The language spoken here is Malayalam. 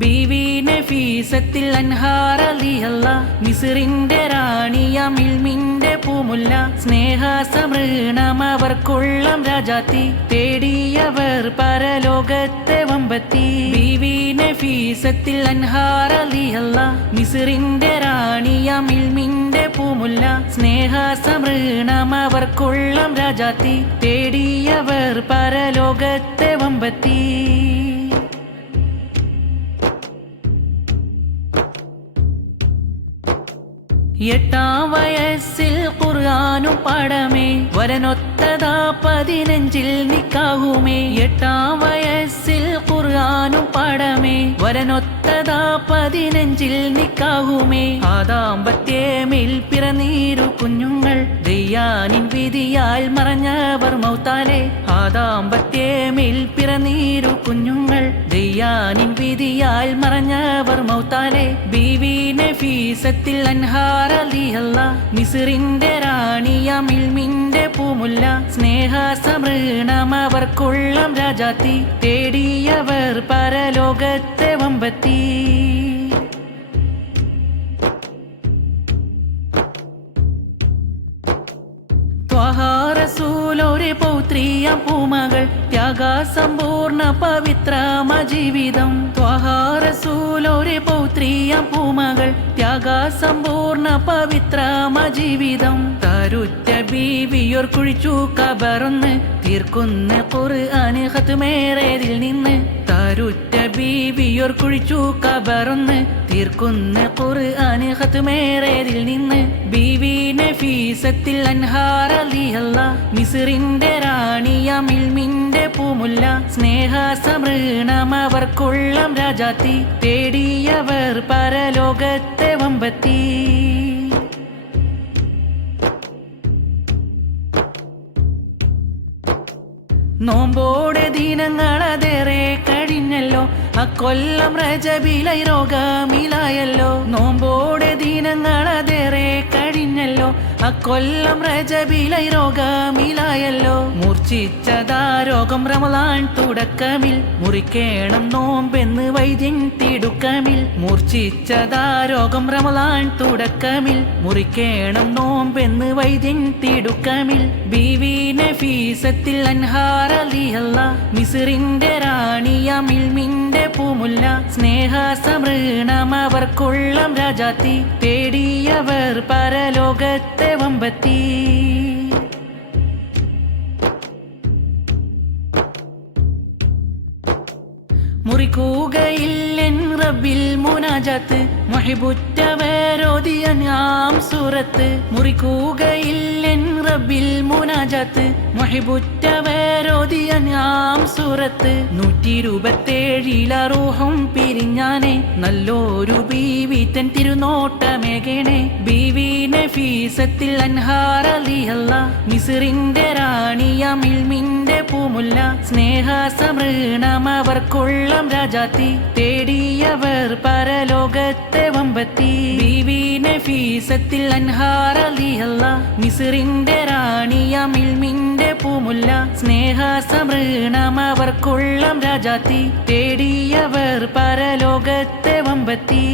ബീവി നഫീസത്തിൽ അൻഹാർ റളിയല്ലാ മിസ്റിന്റെ റാണിയാം ഇൽമിന്റെ പൂമുല്ല സ്നേഹ സമൃണം അവർക്കുള്ളം രാജാത്തി തേടിയവർ പരലോകത്തെ വമ്പത്തി. ബീവി നഫീസത്തിൽ അൻഹാർ റളിയല്ലാ മിസ്റിന്റെ റാണിയാം ഇൽമിന്റെ പൂമുല്ല സ്നേഹ സമൃണം അവർക്കുള്ളം രാജാത്തി തേടിയവർ പരലോകത്തെ വമ്പത്തി. എട്ടാം വയസ്സിൽ ഖുർആനും പാടമേ വരനൊത്തതാ 15 നിക്കാഹുമേ. എട്ടാം വയസ്സിൽ ഖുർആനും പാടമേ വരനൊത്തതാ 15 നിക്കാഹുമേ. ആദാമ്പത്യമേൽ പിറന്നീരു കുഞ്ഞുങ്ങൾ ദയ്യാനിൻ വിധിയാൽ മറഞ്ഞവർ മൗത്താലെ. ആദാമ്പത്യമേൽ പിറന്നീരു കുഞ്ഞുങ്ങൾ ദയ്യാനിൻ വിധിയാൽ മറഞ്ഞവർ മൗത്താലെ. ബീവി നഫീസത്തിൽ അൻഹാർ റളിയല്ലാ മിസ്റിന്റെ റാണിയാം ഇൽമിന്റെ പൂമുല്ല സ്നേഹ സമൃണം അവർക്കുള്ളം രാജാത്തി തേടിയവർ പരലോകത്തെ വമ്പത്തി. റസൂലൊരു പൗത്രിയാം പൂമകൾ ത്യാഗസമ്പൂർണ്ണ പവിത്രമ ജീവിതം. റസൂലൊരു പൗത്രിയാം പൂമകൾ ത്യാഗസമ്പൂർണ്ണ പവിത്രമ ജീവിതം. തരുറ്റ ബീവിയോർ കുഴിച്ചു കബറൊന്ന് തീർക്കുന്ന ഖുർആൻ ഖത്മേറേതിൽ നിന്ന്. തരുറ്റ ബീവിയോർ കുഴിച്ചു കബറൊന്ന് തീർക്കുന്ന ഖുർആൻ ഖത്മേറേതിൽ നിന്ന്. ബീവി നഫീസത്തിൽ അൻഹാർ റളിയല്ലാ മിസ്റിന്റെ റാണിയാം ഇൽമിന്റെ പൂമുല്ല സ്നേഹ സമൃണം അവർക്കുള്ളം രാജാത്തി തേടിയവർ പരലോകത്തെ വമ്പത്തി. നോമ്പോടെ ദിനങ്ങളതേറെ കഴിഞ്ഞല്ലോ അക്കൊല്ലം റജബിലായി രോഗമിലായല്ലോ. നോമ്പോടെ ദിനങ്ങളതേറെ കഴിഞ്ഞല്ലോ അക്കൊല്ലം റജബിലായി രോഗമിലായല്ലോ. മൂർച്ഛിച്ചതാ രോഗം റമളാൻ തുടക്കമിൽ മുറിക്കേണം നോമ്പെന്ന് വൈദ്യൻ തിടുക്കമിൽ. മൂർച്ഛിച്ചതാ രോഗം റമളാൻ തുടക്കമിൽ മുറിക്കേണം നോമ്പെന്ന് വൈദ്യൻ തിടുക്കമിൽ. ബീവി നഫീസത്തിൽ അൻഹാർ റളിയല്ലാ മിസ്റിന്റെ റാണിയാം ഇൽമിന്റെ പൂമുല്ല സ്നേഹ സമൃണം അവർക്കുള്ളം രാജാത്തി തേടിയവർ പരലോകത്തെ വമ്പത്തി. മുറിക്കുകയില്ലെൻ റബ്ബിൽ മുനാജാത്ത് മുഹിബുറ്റവരോദിയാം സൂറത്ത്. മുറിക്കുകയില്ലെൻ റബ്ബിൽ മുനാജാത്ത് മുഹിബുറ്റവരോദിയാം സൂറത്ത്. 127 റൂഹും പിരിഞ്ഞാനെ നല്ലൊരു ബീവി തൻ തിരുനോട്ടമേകണേ. ബീവി നഫീസത്തിൽ അൻഹാർ റളിയല്ലാ മിസ്റിന്റെ റാണിയാം ഇൽമിന്റെ പൂമുല്ല സ്നേഹ സമൃണം അവർക്കുള്ളം രാജാത്തി തേടിയവർ പരലോകത്തെ വമ്പത്തി. ബീവി നഫീസത്തിൽ അൻഹാർ റളിയല്ലാ മിസ്റിന്റെ റാണിയാം ഇൽമിന്റെ പൂമുല്ല സ്നേഹ സമൃണം അവർക്കുള്ളം രാജാത്തി തേടിയവർ പരലോകത്തെ വമ്പത്തി.